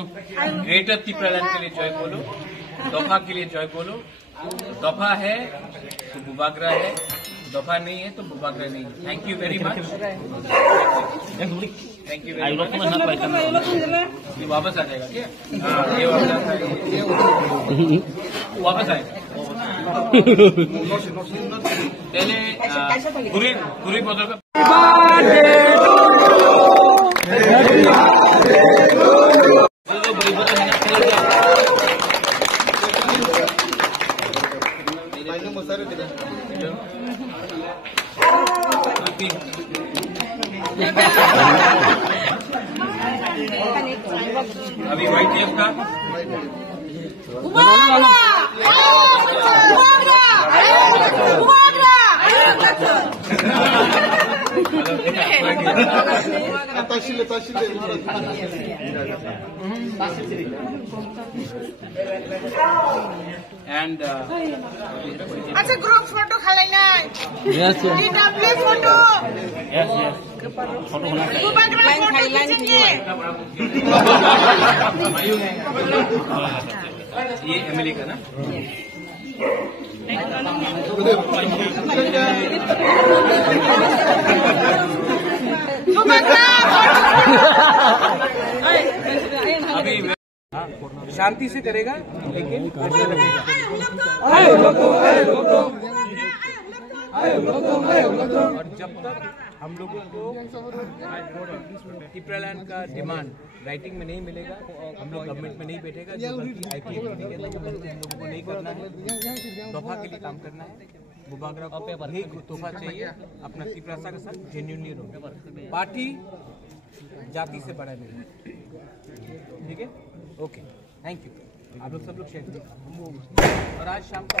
Greater Tripuraland के लिए जय बोलो, दफा के लिए जय बोलो। दफा है तो बुबागरा है, दफा नहीं है तो बुबागरा नहीं है। Thank you very much, thank you very much. ये वापस आ जाएगा क्या? ये वापस आएगा। पहले पूरी बदल का अभी व्हाइट टेप का एंड अच्छा ग्रुप फोटो खालाई ना yes W photo yes yes photo होना चाहिए। ये एमएलए का ना अभी शांति से करेगा लेकिन प्रेशर लगेगा। और जब तक हम लोगों को त्रिपुरालैंड का डिमांड राइटिंग में नहीं मिलेगा, हम लोग गवर्नमेंट में नहीं बैठेगा। जो गलती आईपीएल हम लोगों को नहीं करना है, तोहफा के लिए काम करना है। बुबागरा को एक तोहफा चाहिए अपना त्रिपुरा के साथ जेन्युइनली रहो। पार्टी जाति से बड़ा नहीं, ठीक है? Okay, thank you. आप लोग सब लोग शेयर करिए। और आज शाम को